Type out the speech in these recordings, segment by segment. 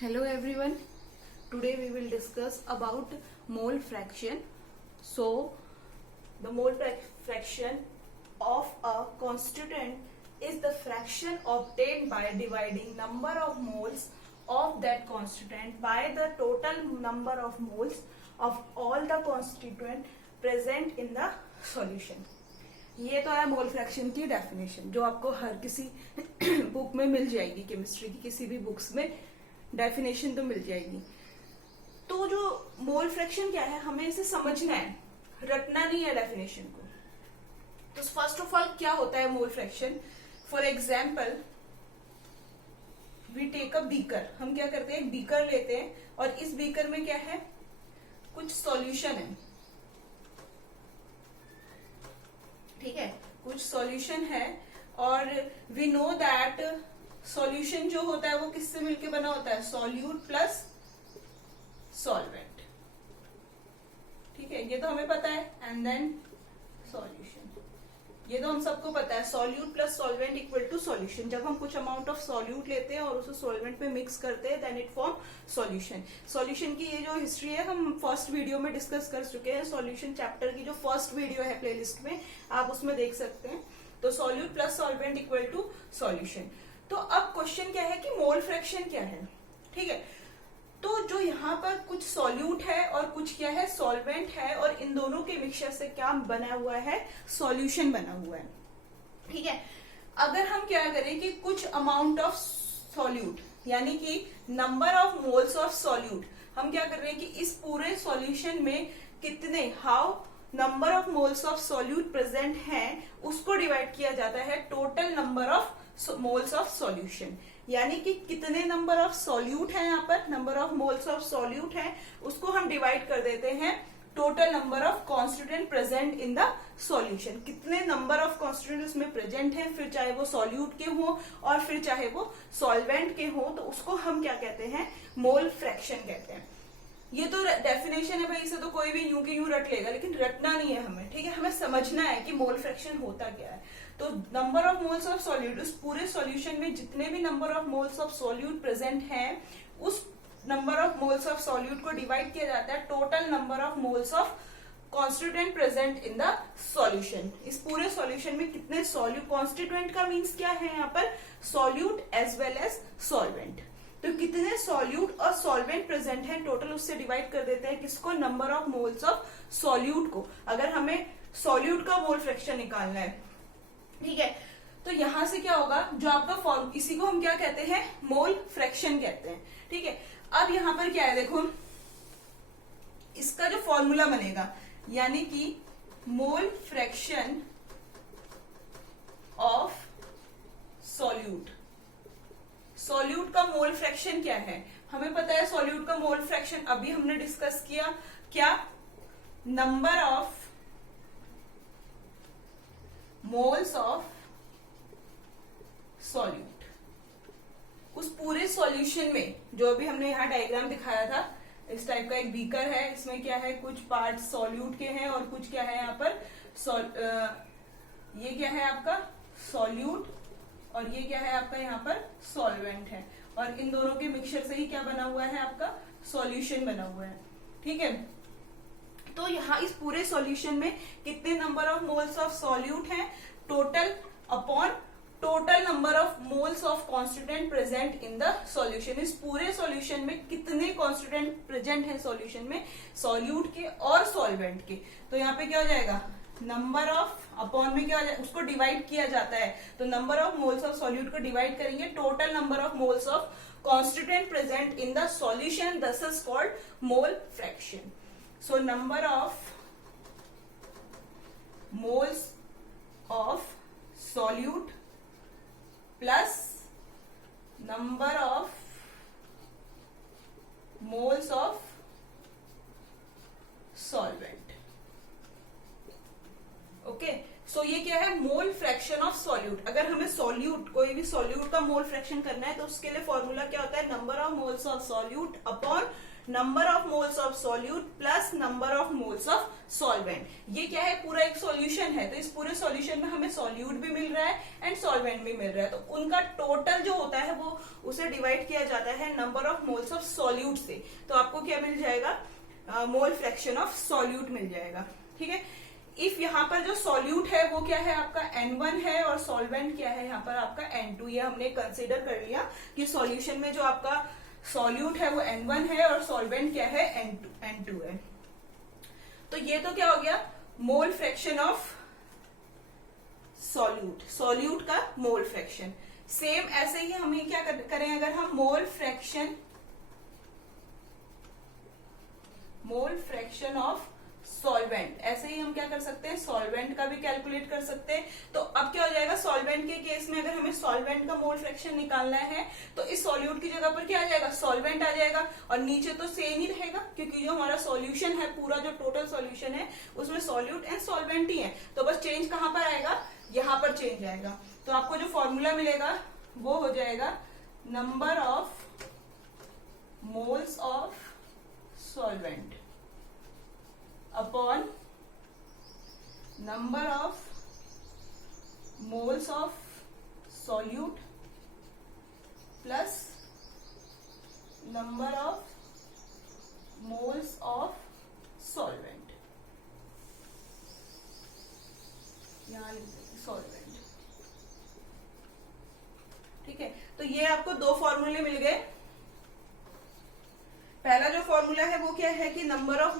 Hello everyone. Today we will discuss about mole fraction. So the mole fraction of a constituent is the fraction obtained by dividing number of moles of that constituent by the total number of moles of all the constituent present in the solution. ये तो है mole fraction की definition जो आपको हर किसी book में मिल जाएगी, chemistry की किसी भी बुक्स में डेफिनेशन तो मिल जाएगी। तो जो मोल फ्रैक्शन क्या है हमें इसे समझना है, रटना नहीं है डेफिनेशन को। तो फर्स्ट ऑफ ऑल क्या होता है mole fraction? For example we take a beaker. हम क्या करते हैं, एक बीकर लेते हैं और इस बीकर में क्या है, कुछ सॉल्यूशन है, ठीक है, कुछ सॉल्यूशन है और वी नो दैट सॉल्यूशन जो होता है वो किससे मिलके बना होता है, सॉल्यूट प्लस सॉल्वेंट, ठीक है, ये तो हमें पता है। एंड देन सॉल्यूशन, ये तो हम सबको पता है, solute plus solvent equal to solution. जब हम कुछ अमाउंट ऑफ सॉल्यूट लेते हैं और उसे सॉल्वेंट में मिक्स करते हैं then it form solution. Solution की ये जो हिस्ट्री है हम फर्स्ट वीडियो में डिस्कस कर चुके हैं। सॉल्यूशन चैप्टर की जो फर्स्ट वीडियो है प्लेलिस्ट में, आप उसमें देख सकते हैं। तो solute plus solvent equal to solution. तो अब क्वेश्चन क्या है कि मोल फ्रैक्शन क्या है, ठीक है। तो जो यहाँ पर कुछ सॉल्यूट है और कुछ क्या है, सॉल्वेंट है, और इन दोनों के मिक्सचर से क्या बना हुआ है, सॉल्यूशन बना हुआ है, ठीक है। अगर हम क्या करें कि कुछ अमाउंट ऑफ सॉल्यूट यानी कि number of moles of solute, हम क्या कर रहे हैं कि इस पूरे सॉल्यूशन में कितने, how number of moles of solute present हैं, उसको डिवाइड किया जाता है total number of moles of solution. यानी कि कितने नंबर ऑफ सॉल्यूट है, यहाँ पर number of moles of solute है, उसको हम डिवाइड कर देते हैं total number of constituent present in the solution. कितने नंबर ऑफ कॉन्स्टिट्यूएंट उसमें प्रेजेंट है, फिर चाहे वो सॉल्यूट के हो और फिर चाहे वो सॉल्वेंट के हो, तो उसको हम क्या कहते हैं, मोल फ्रैक्शन कहते हैं। ये तो डेफिनेशन है भाई, इसे तो कोई भी यूं की यूं रट लेगा, लेकिन रटना नहीं है हमें, ठीक है। हमें समझना है कि मोल फ्रैक्शन होता क्या है। तो number of moles of solute, उस पूरे सॉल्यूशन में जितने भी number of moles of solute present हैं, उस number of moles of solute को डिवाइड किया जाता है total number of moles of constituent present in the solution. इस पूरे सॉल्यूशन में कितने सॉल्यूट, कॉन्स्टिट्यूएंट का मीन्स क्या है यहाँ पर, solute as well as solvent. तो कितने सॉल्यूट और सॉल्वेंट प्रेजेंट हैं टोटल, उससे डिवाइड कर देते हैं किसको, number of moles of solute को, अगर हमें सॉल्यूट का मोल फ्रैक्शन निकालना है, ठीक है। तो यहां से क्या होगा, जो आपका फॉर्म, इसी को हम क्या कहते हैं, मोल फ्रैक्शन कहते हैं, ठीक है। अब यहां पर क्या है, देखो इसका जो फॉर्मूला बनेगा, यानी कि मोल फ्रैक्शन ऑफ सॉल्यूट। सॉल्यूट का मोल फ्रैक्शन क्या है, हमें पता है सॉल्यूट का मोल फ्रैक्शन अभी हमने डिस्कस किया, क्या, number of moles of solute. उस पूरे सॉल्यूशन में जो अभी हमने यहाँ डायग्राम दिखाया था, इस टाइप का एक बीकर है, इसमें क्या है, कुछ पार्ट सॉल्यूट के हैं और कुछ क्या है यहाँ पर ये क्या है आपका सॉल्यूट और ये क्या है आपका यहाँ पर सॉल्वेंट है, और इन दोनों के मिक्सचर से ही क्या बना हुआ है, आपका सॉल्यूशन बना हुआ है, ठीक है। तो यहाँ इस पूरे सॉल्यूशन में कितने number of moles of solute हैं, total upon total number of moles of constituent present in the solution. इस पूरे सॉल्यूशन में कितने कॉन्स्टिट्यूएंट प्रेजेंट हैं सॉल्यूशन में, सॉल्यूट के और सॉल्वेंट के। तो यहाँ पे क्या हो जाएगा, नंबर ऑफ अपॉन में क्या हो जाएगा, उसको डिवाइड किया जाता है, तो number of moles of solute को डिवाइड करेंगे total number of moles of constituent present in the solution, this is called mole fraction. So number of moles of solute plus number of moles of solvent. Okay, so ये क्या है, mole fraction of solute. अगर हमें solute, कोई भी solute का mole fraction करना है तो उसके लिए फॉर्मूला क्या होता है, number of moles of solute upon number of moles of solute plus number of moles of solvent. ये क्या है, पूरा एक सॉल्यूशन है, तो इस पूरे सॉल्यूशन में हमें सॉल्यूट भी मिल रहा है एंड सॉल्वेंट भी मिल रहा है, तो उनका टोटल जो होता है वो उसे डिवाइड किया जाता है number of moles of solute से। तो आपको क्या मिल जाएगा, मोल फ्रैक्शन ऑफ सॉल्यूट मिल जाएगा। ठीक है, इफ यहाँ पर जो सॉल्यूट है वो क्या है आपका N1 है और सॉल्वेंट क्या है यहाँ पर आपका N2। ये हमने कंसीडर कर लिया कि सॉल्यूशन में जो आपका सॉल्यूट है वो N1 है और सॉल्वेंट क्या है N2 है। तो ये तो क्या हो गया, मोल फ्रैक्शन ऑफ सॉल्यूट, सॉल्यूट का मोल फ्रैक्शन। सेम ऐसे ही हमें क्या करें, अगर हम मोल फ्रैक्शन ऑफ सॉल्वेंट, ऐसे ही हम क्या कर सकते हैं, सॉल्वेंट का भी कैलकुलेट कर सकते हैं। तो अब क्या हो जाएगा, सॉल्वेंट के केस में अगर हमें सॉल्वेंट का मोल फ्रैक्शन निकालना है तो इस सॉल्यूट की जगह पर क्या आ जाएगा, सॉल्वेंट आ जाएगा, और नीचे तो सेम ही रहेगा क्योंकि जो हमारा सॉल्यूशन है, पूरा जो टोटल सॉल्यूशन है उसमें सॉल्यूट एंड सॉल्वेंट ही है। तो बस चेंज कहां पर आएगा, यहां पर चेंज आएगा। तो आपको जो फॉर्मूला मिलेगा वो हो जाएगा number of moles of solvent upon number of moles of solute plus number of moles of solvent. यहां लिख देंगे सॉल्वेंट। ठीक है, तो ये आपको दो फॉर्मूले मिल गए। पहला जो फॉर्मूला है वो क्या है कि number of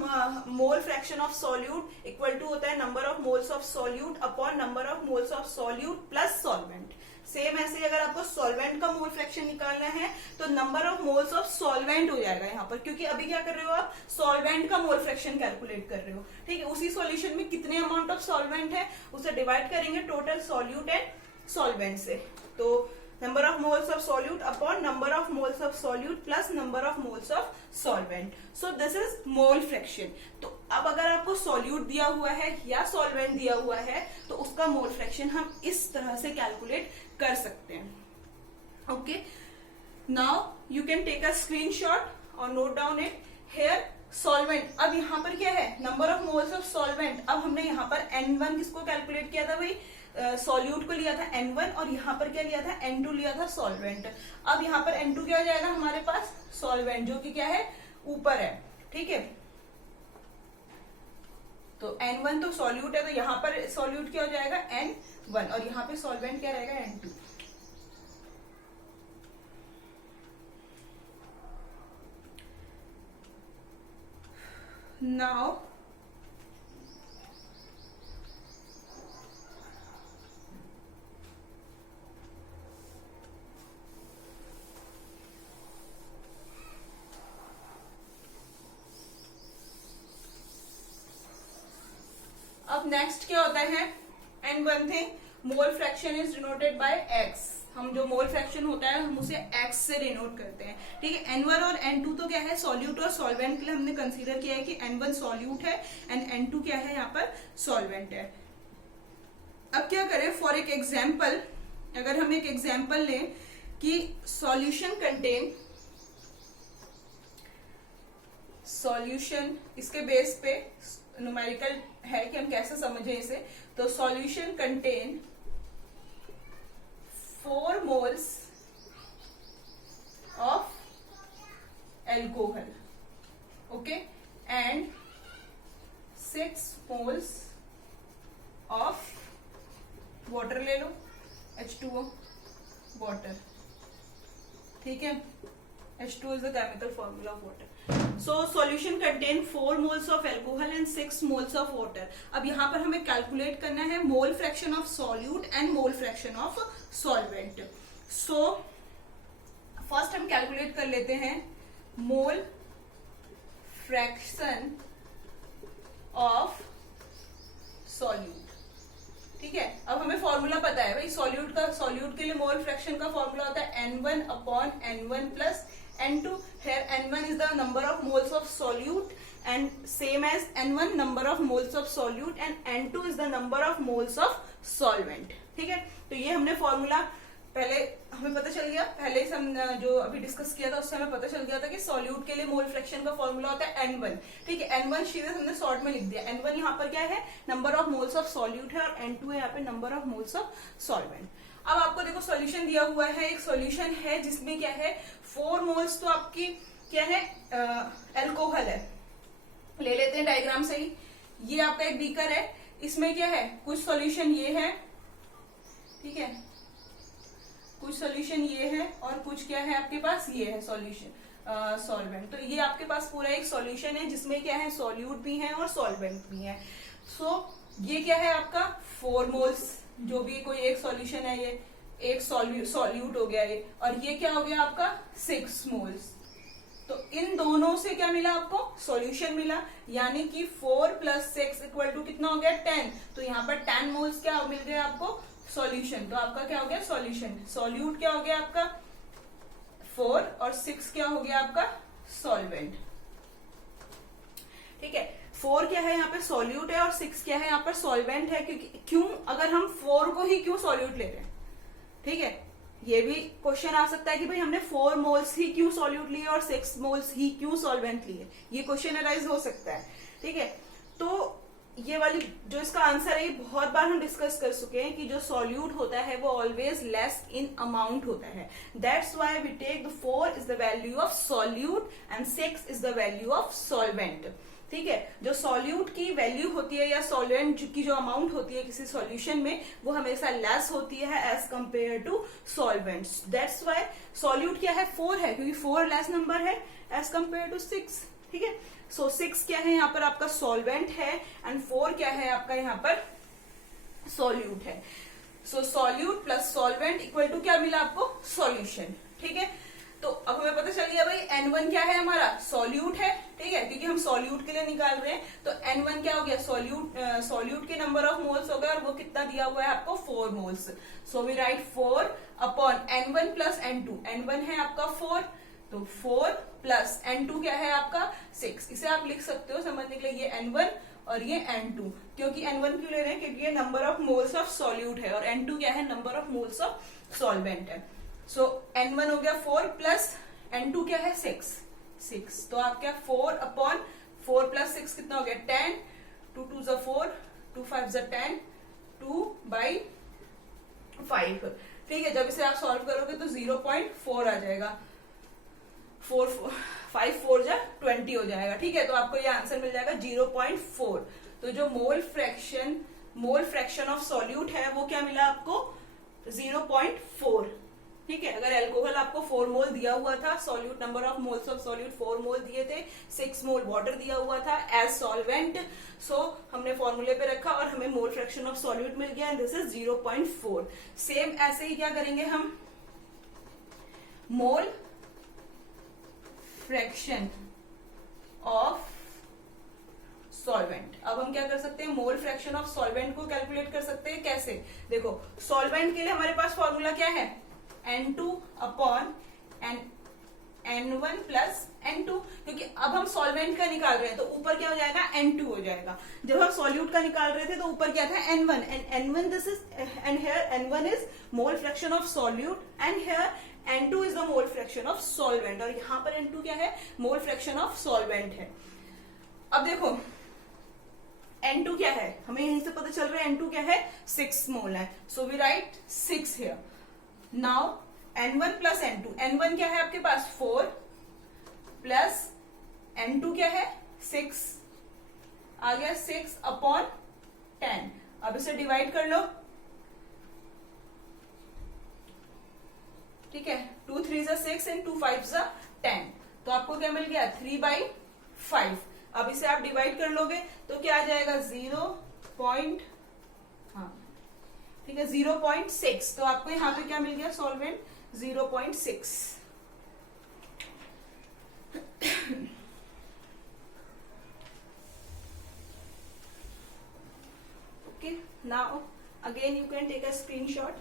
mole fraction of solute equal to होता है number of moles of solute upon number of moles of solute plus solvent. Same ऐसे अगर आपको सॉल्वेंट का मोल फ्रैक्शन निकालना है तो number of moles of solvent हो जाएगा यहाँ पर, क्योंकि अभी क्या कर रहे हो आप, सॉल्वेंट का मोल फ्रैक्शन कैलकुलेट कर रहे हो। ठीक है, उसी सॉल्यूशन में कितने अमाउंट ऑफ सॉल्वेंट है उसे डिवाइड करेंगे टोटल सॉल्यूट एंड सॉल्वेंट से। तो number of moles of solute upon number of moles of solute plus number of moles of solvent. So this is mole fraction. तो अब अगर आपको सॉल्यूट दिया हुआ है या सॉल्वेंट दिया हुआ है तो उसका मोल फ्रैक्शन हम इस तरह से कैलकुलेट कर सकते हैं। Okay, now you can take a screenshot और note down it here. Solvent, अब यहाँ पर क्या है, number of moles of solvent. अब हमने यहाँ पर N1 किसको कैलकुलेट किया था भाई, सॉल्यूट को लिया था N1 और यहाँ पर क्या लिया था, N2 लिया था सॉल्वेंट। अब यहाँ पर N2 क्या हो जाएगा हमारे पास, सॉल्वेंट, जो कि क्या है ऊपर है। ठीक है, तो N1 तो सॉल्यूट है, तो यहाँ पर सॉल्यूट क्या हो जाएगा N1 और यहाँ पे सॉल्वेंट क्या रहेगा N2। नाउ अब नेक्स्ट क्या होता है, and one thing, mole fraction is denoted by x। हम जो मोल फ्रैक्शन होता है हम उसे x से डिनोट करते हैं। ठीक है, N1 और N2 तो क्या है, सॉल्यूट और सॉल्वेंट के लिए हमने कंसीडर किया है कि N1 सॉल्यूट है एंड N2 क्या है यहाँ पर सॉल्वेंट है। अब क्या करें, फॉर एक एग्जाम्पल, अगर हम एक एग्जाम्पल लें कि सॉल्यूशन इसके बेस पे न्यूमेरिकल है कि हम कैसे समझें इसे। तो solution contain 4 moles of alcohol, okay, and 6 moles of water, ले लो H2O, वाटर। ठीक है, H2O is the chemical formula of water. So solution contain 4 moles of alcohol and 6 moles of water. अब यहाँ पर हमें कैलकुलेट करना है mole fraction of solute and mole fraction of solvent. So first हम calculate कर लेते हैं मोल फ्रैक्शन ऑफ सॉल्यूट। ठीक है, अब हमें फॉर्मूला पता है भाई, सॉल्यूट के लिए मोल फ्रैक्शन का फॉर्मूला होता है N1 upon N1 plus N2। Here N1 is the number of moles of solute and same as N1 number of moles of solute and N2 is the number of moles of solvent। ठीक है, तो ये हमने formula पहले हमें पता चल गया, पहले से हम जो अभी डिस्कस किया था उससे हमें पता चल गया था कि सॉल्यूट के लिए मोल फ्रैक्शन का फॉर्मूला होता है N1। ठीक है, N1 सीधे हमने शॉर्ट में लिख दिया। N1 यहाँ पर क्या है, number of moles of solute है, और N2 है यहाँ पे number of moles of solvent. अब आपको देखो सॉल्यूशन दिया हुआ है, एक सॉल्यूशन है जिसमें क्या है 4 मोल्स, तो आपकी क्या है एल्कोहल है। ले लेते हैं डायग्राम से ही। ये आपका एक बीकर है, इसमें क्या है कुछ सॉल्यूशन ये है, ठीक है, कुछ सॉल्यूशन ये है और कुछ क्या है आपके पास ये है सॉल्यूशन सॉल्वेंट। तो ये आपके पास पूरा एक सॉल्यूशन है जिसमें क्या है सॉल्यूट भी है और सॉल्वेंट भी है। सो ये क्या है आपका 4 मोल्स, जो भी कोई एक सॉल्यूशन है, ये एक सॉल्यूट हो गया ये, और ये क्या हो गया आपका 6 मोल्स। तो इन दोनों से क्या मिला आपको, सॉल्यूशन मिला, यानी कि 4 + 6 इक्वल टू कितना हो गया 10। तो यहाँ पर 10 मोल्स क्या मिल गया आपको, सॉल्यूशन। तो आपका क्या हो गया सॉल्यूशन, सॉल्यूट क्या हो गया आपका 4 और 6 क्या हो गया आपका सॉल्वेंट। ठीक है, 4 क्या है यहाँ पे सॉल्यूट है और 6 क्या है यहाँ पर सॉल्वेंट है। क्योंकि क्यों, अगर हम 4 को ही क्यों सॉल्यूट ले रहे हैं, ठीक है, ये भी क्वेश्चन आ सकता है कि भाई हमने 4 मोल्स ही क्यों सॉल्यूट लिए और 6 मोल्स ही क्यों सॉल्वेंट लिए, ये क्वेश्चन अराइज हो सकता है। ठीक है, तो ये वाली जो इसका आंसर है, ये बहुत बार हम डिस्कस कर चुके हैं कि जो सॉल्यूट होता है वो ऑलवेज लेस इन अमाउंट होता है। That's why we take the 4 is the value of solute and 6 is the value of solvent. ठीक है, जो सॉल्यूट की वैल्यू होती है या सॉल्वेंट की जो अमाउंट होती है किसी सॉल्यूशन में, वो हमेशा लेस होती है as compare to solvents. That's why solute क्या है 4 है, क्योंकि 4 लेस नंबर है एज कंपेयर टू 6। ठीक है, सो 6 क्या है यहाँ पर आपका सॉल्वेंट है एंड 4 क्या है आपका यहाँ पर सॉल्यूट है। So solute plus solvent equal to क्या मिला आपको सॉल्यूशन। ठीक है, तो अब हमें पता चल गया भाई N1 क्या है हमारा सॉल्यूट है। ठीक है, क्योंकि हम सॉल्यूट के लिए निकाल रहे हैं, तो N1 क्या हो गया सॉल्यूट के नंबर ऑफ मोल्स हो गया, और वो कितना दिया हुआ है आपको 4 moles. So we write 4 upon N1 + N2। N1 है आपका 4, तो 4 + N2 क्या है आपका 6। इसे आप लिख सकते हो समझने के लिए, ये N1 और ये N2। क्योंकि N1 क्यों ले रहे हैं, क्योंकि ये number of moles of solute है, और N2 क्या है number of moles of solvent है। सो N1 हो गया 4 + N2 क्या है 6। तो आप क्या 4 अपॉन 4 + 6 कितना हो गया 10, 2 2 = 4, 2 5 = 10, 2/5। ठीक है, जब इसे आप सॉल्व करोगे तो 0.4 आ जाएगा, 5 4 = 20 हो जाएगा। ठीक है, तो आपको ये आंसर मिल जाएगा 0.4। तो जो मोल फ्रैक्शन ऑफ सॉल्यूट है वो क्या मिला आपको 0.4। ठीक है, अगर अल्कोहल आपको 4 मोल दिया हुआ था, solute number of moles of solute 4 मोल दिए थे, 6 मोल वाटर दिया हुआ था एज सॉल्वेंट। सो हमने फॉर्मूले पे रखा और हमें मोल फ्रैक्शन ऑफ सॉल्यूट मिल गया, एंड दिस इज 0.4। सेम ऐसे ही क्या करेंगे हम, मोल फ्रैक्शन ऑफ सॉल्वेंट। अब हम क्या कर सकते हैं, मोल फ्रैक्शन ऑफ सॉल्वेंट को कैलकुलेट कर सकते हैं। कैसे, देखो सॉल्वेंट के लिए हमारे पास फॉर्मूला क्या है N2 अपॉन N1 + N2। क्योंकि अब हम सॉल्वेंट का निकाल रहे हैं तो ऊपर क्या हो जाएगा N2 हो जाएगा। जब हम सॉल्यूट का निकाल रहे थे तो ऊपर क्या था N1, N1 this is, and here N1 is mole fraction of solute and here N2 is the mole fraction of solvent, और यहाँ पर N2 क्या है मोल फ्रैक्शन ऑफ सॉल्वेंट है। अब देखो N2 क्या है, हमें यहीं से पता चल रहा है N2 क्या है 6 मोल है। So we write 6 here. Now N1 + N2, N1 क्या है आपके पास 4 प्लस N2 क्या है 6, आ गया 6 अपॉन 10। अब इसे डिवाइड कर लो। ठीक है, 2 3 = 6 and 2 5 = 10। तो आपको क्या मिल गया 3/5। अब इसे आप डिवाइड कर लोगे तो क्या आ जाएगा 0.6। तो आपको यहाँ पे क्या मिल गया solvent 0.6। Okay, now again you can take a screenshot.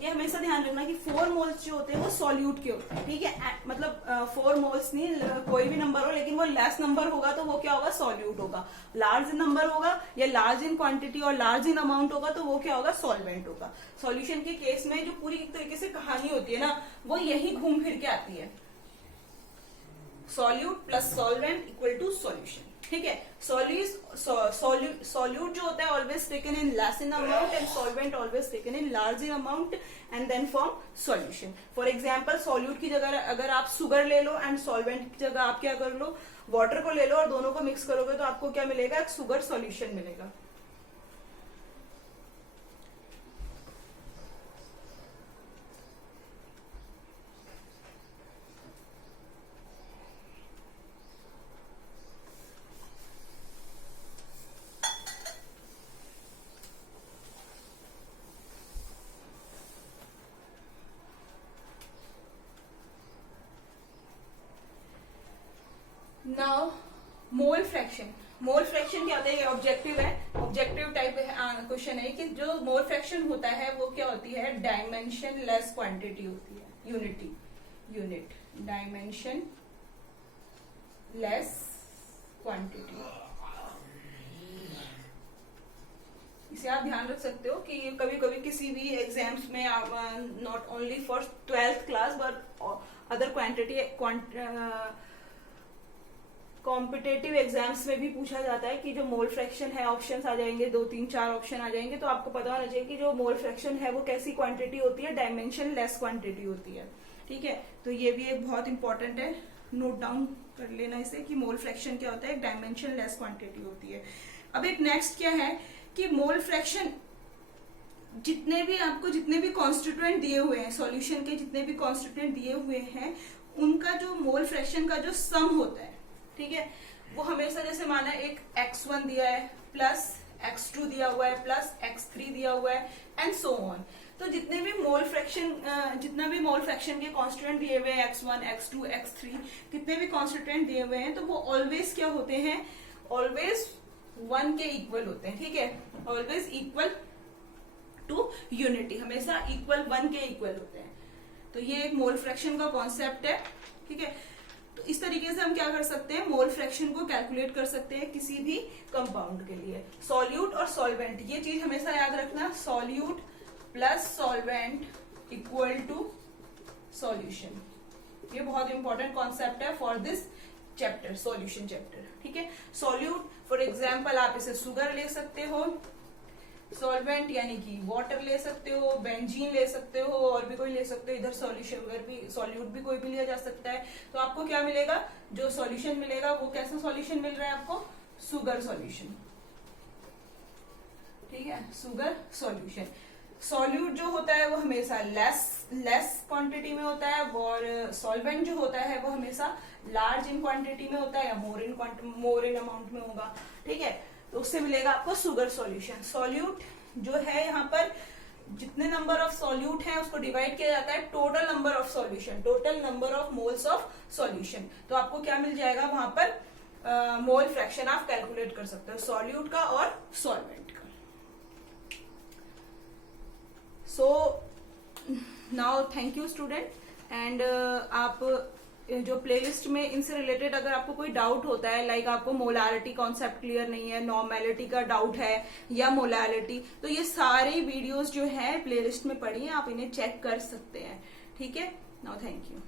ये हमेशा ध्यान रखना कि 4 मोल्स जो होते हैं वो सॉल्यूट के होते हैं, ठीक है। मतलब 4 मोल्स नहीं, कोई भी नंबर हो लेकिन वो लेस नंबर होगा तो वो क्या होगा, सॉल्यूट होगा। लार्ज नंबर होगा या लार्ज इन क्वांटिटी और लार्ज इन अमाउंट होगा तो वो क्या होगा, सॉल्वेंट होगा। सॉल्यूशन के केस में जो पूरी एक तरीके से कहानी होती है ना, वो यही घूम फिर के आती है, solute plus solvent equal to solution, ठीक है। सॉल्यूट जो होता है always taken in less in amount and solvent always taken in large in amount and then form solution. For example solute की जगह अगर आप शुगर ले लो एंड सॉल्वेंट की जगह आप क्या कर लो, वाटर को ले लो और दोनों को मिक्स करोगे तो आपको क्या मिलेगा, एक शुगर सॉल्यूशन मिलेगा। Now mole fraction. Mole fraction क्या होता है, ये ऑब्जेक्टिव है, ऑब्जेक्टिव टाइप क्वेश्चन है कि जो मोल फ्रैक्शन होता है वो क्या होती है, डायमेंशन लेस क्वांटिटी होती है, यूनिट डायमेंशन लेस क्वांटिटी। इसे आप ध्यान रख सकते हो कि कभी कभी किसी भी एग्जाम्स में not only for 12th class but other competitive exams में भी पूछा जाता है कि जो मोल फ्रैक्शन है, ऑप्शंस आ जाएंगे, 2 3 4 ऑप्शन आ जाएंगे, तो आपको पता होना चाहिए कि जो मोल फ्रैक्शन है वो कैसी क्वांटिटी होती है, डायमेंशन लेस क्वांटिटी होती है, ठीक है। तो ये भी एक बहुत इंपॉर्टेंट है, नोट डाउन कर लेना इसे कि मोल फ्रैक्शन क्या होता है, डायमेंशन लेस क्वांटिटी होती है। अब एक नेक्स्ट क्या है कि मोल फ्रैक्शन जितने भी कॉन्स्टिट्यूएंट दिए हुए हैं, सॉल्यूशन के जितने भी कॉन्स्टिट्यूएंट दिए हुए हैं, उनका जो मोल फ्रैक्शन का जो सम होता है, ठीक है, वो हमेशा जैसे माना एक x1 दिया है प्लस x2 दिया हुआ है प्लस x3 दिया हुआ है एंड सो ऑन। तो जितने भी मोल फ्रैक्शन के कॉन्स्टिट्यूएंट दिए हुए हैं, x1 x2 x3 कितने भी कॉन्स्टिट्यूएंट दिए हुए हैं, तो वो ऑलवेज क्या होते हैं, ऑलवेज 1 के इक्वल होते हैं, ठीक है, ऑलवेज इक्वल टू यूनिटी, हमेशा इक्वल 1 के इक्वल होते हैं। तो ये एक मोल फ्रैक्शन का कॉन्सेप्ट है, ठीक है। तो इस तरीके से हम क्या कर सकते हैं, मोल फ्रैक्शन को कैलकुलेट कर सकते हैं किसी भी कंपाउंड के लिए। सॉल्यूट और सॉल्वेंट, ये चीज हमेशा याद रखना, solute plus solvent equal to solution. ये बहुत इंपॉर्टेंट कॉन्सेप्ट है for this chapter, solution chapter, ठीक है। सॉल्यूट फॉर एग्जाम्पल आप इसे शुगर ले सकते हो, सॉल्वेंट यानी कि वाटर ले सकते हो, बेंजीन ले सकते हो, और भी कोई ले सकते हो, इधर सॉल्यूट भी कोई भी लिया जा सकता है। तो आपको क्या मिलेगा, जो सॉल्यूशन मिलेगा वो कैसा सॉल्यूशन मिल रहा है आपको, शुगर सॉल्यूशन, ठीक है, शुगर सॉल्यूशन। सॉल्यूट जो होता है वो हमेशा लेस क्वांटिटी में होता है और सॉल्वेंट जो होता है वो हमेशा लार्ज इन क्वांटिटी में होता है या मोर इन अमाउंट में होगा, ठीक है। तो उससे मिलेगा आपको शुगर सॉल्यूशन। सॉल्यूट जो है यहाँ पर जितने नंबर ऑफ सॉल्यूट है उसको डिवाइड किया जाता है total number of solution, total number of moles of solution. तो आपको क्या मिल जाएगा वहां पर, मोल फ्रैक्शन आप कैलकुलेट कर सकते हो सॉल्यूट का और सॉल्वेंट का। So now thank you student and आप जो प्लेलिस्ट में इनसे रिलेटेड अगर आपको कोई डाउट होता है, लाइक आपको मोलारिटी कॉन्सेप्ट क्लियर नहीं है, नॉर्मेलिटी का डाउट है या मोलारिटी, तो ये सारे वीडियोस जो है प्लेलिस्ट में पड़ी हैं, आप इन्हें चेक कर सकते हैं, ठीक है। Now thank you.